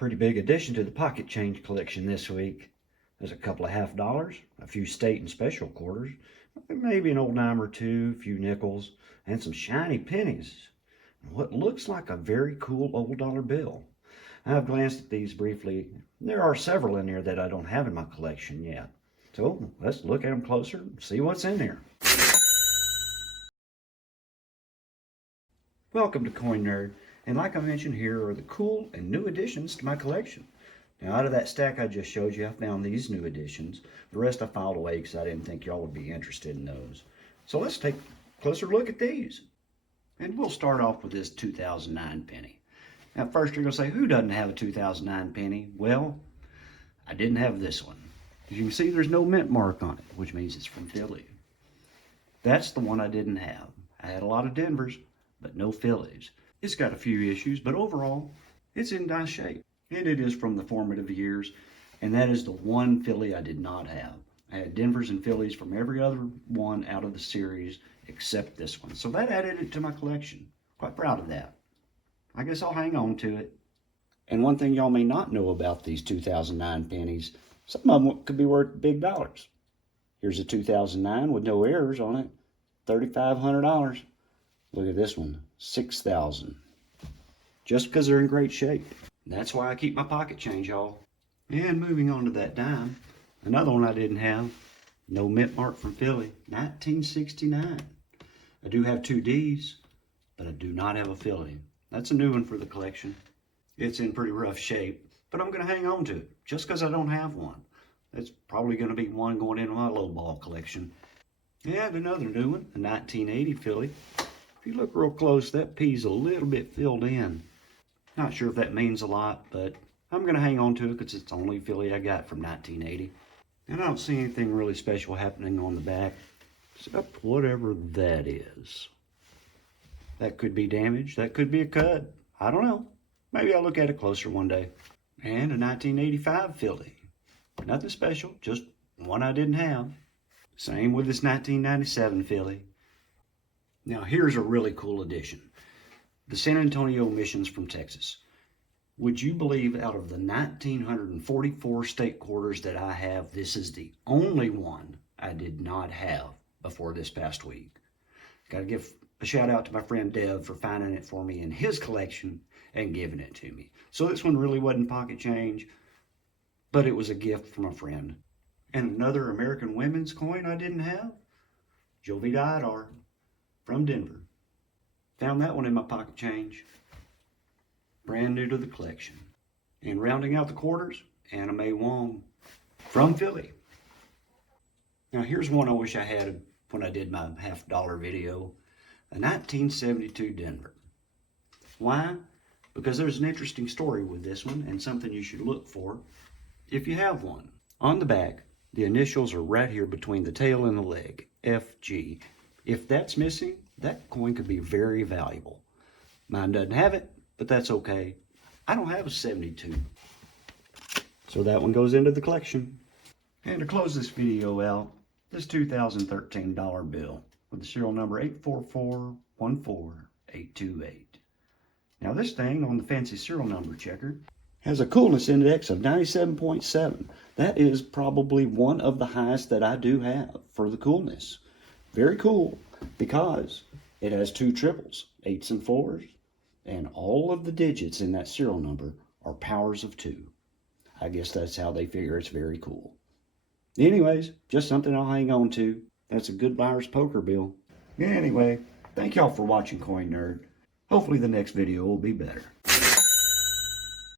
Pretty big addition to the pocket change collection this week. There's a couple of $50, a few state and special quarters, maybe an old dime or two, a few nickels, and some shiny pennies. And what looks like a very cool old dollar bill. I've glanced at these briefly. There are several in there that I don't have in my collection yet. So let's look at them closer and see what's in there. Welcome to Coin Nerd, and like I mentioned, here are the cool and new additions to my collection. Now, out of that stack I just showed you, I found these new additions. The rest I filed away because I didn't think y'all would be interested in those. So let's take a closer look at these. And we'll start off with this 2009 penny. Now, first you're going to say, who doesn't have a 2009 penny? Well, I didn't have this one. As you can see, there's no mint mark on it, which means it's from Philly. That's the one I didn't have. I had a lot of Denvers, but no Phillies. It's got a few issues, but overall, it's in nice shape. And it is from the formative years, and that is the one Philly I did not have. I had Denvers and Phillies from every other one out of the series except this one. So that added it to my collection. Quite proud of that. I guess I'll hang on to it. And one thing y'all may not know about these 2009 pennies, some of them could be worth big dollars. Here's a 2009 with no errors on it, $3,500. Look at this one, $6,000. Just because they're in great shape. That's why I keep my pocket change, y'all. And moving on to that dime, another one I didn't have, no mint mark from Philly, 1969. I do have two D's, but I do not have a Philly. That's a new one for the collection. It's in pretty rough shape, but I'm going to hang on to it just because I don't have one. That's probably going to be one going into my lowball collection. And another new one, a 1980 Philly. If you look real close, that P's a little bit filled in. Not sure if that means a lot, but I'm going to hang on to it because it's the only Philly I got from 1980. And I don't see anything really special happening on the back, except whatever that is. That could be damaged. That could be a cut. I don't know. Maybe I'll look at it closer one day. And a 1985 Philly. Nothing special, just one I didn't have. Same with this 1997 Philly. Now here's a really cool addition. The San Antonio Missions from Texas. Would you believe out of the 1,944 state quarters that I have, this is the only one I did not have before this past week. Got to give a shout out to my friend Dev for finding it for me in his collection and giving it to me. So this one really wasn't pocket change, but it was a gift from a friend. And another American women's coin I didn't have, Jovita Idar from Denver. Found that one in my pocket change. Brand new to the collection. And rounding out the quarters, Wong from Philly. Now here's one I wish I had when I did my $50 video. A 1972 Denver. Why? Because there's an interesting story with this one and something you should look for if you have one. On the back, the initials are right here between the tail and the leg, FG. If that's missing, that coin could be very valuable. Mine doesn't have it, but that's okay. I don't have a 72. So that one goes into the collection. And to close this video out, this 2013 dollar bill with the serial number 844-14828. Now this thing on the fancy serial number checker has a coolness index of 97.7. That is probably one of the highest that I do have for the coolness. Very cool because it has two triples, 8s and 4s, and all of the digits in that serial number are powers of 2. I guess that's how they figure it's very cool. Anyways, just something I'll hang on to. That's a good buyer's poker bill. Anyway, thank y'all for watching Coin Nerd. Hopefully the next video will be better.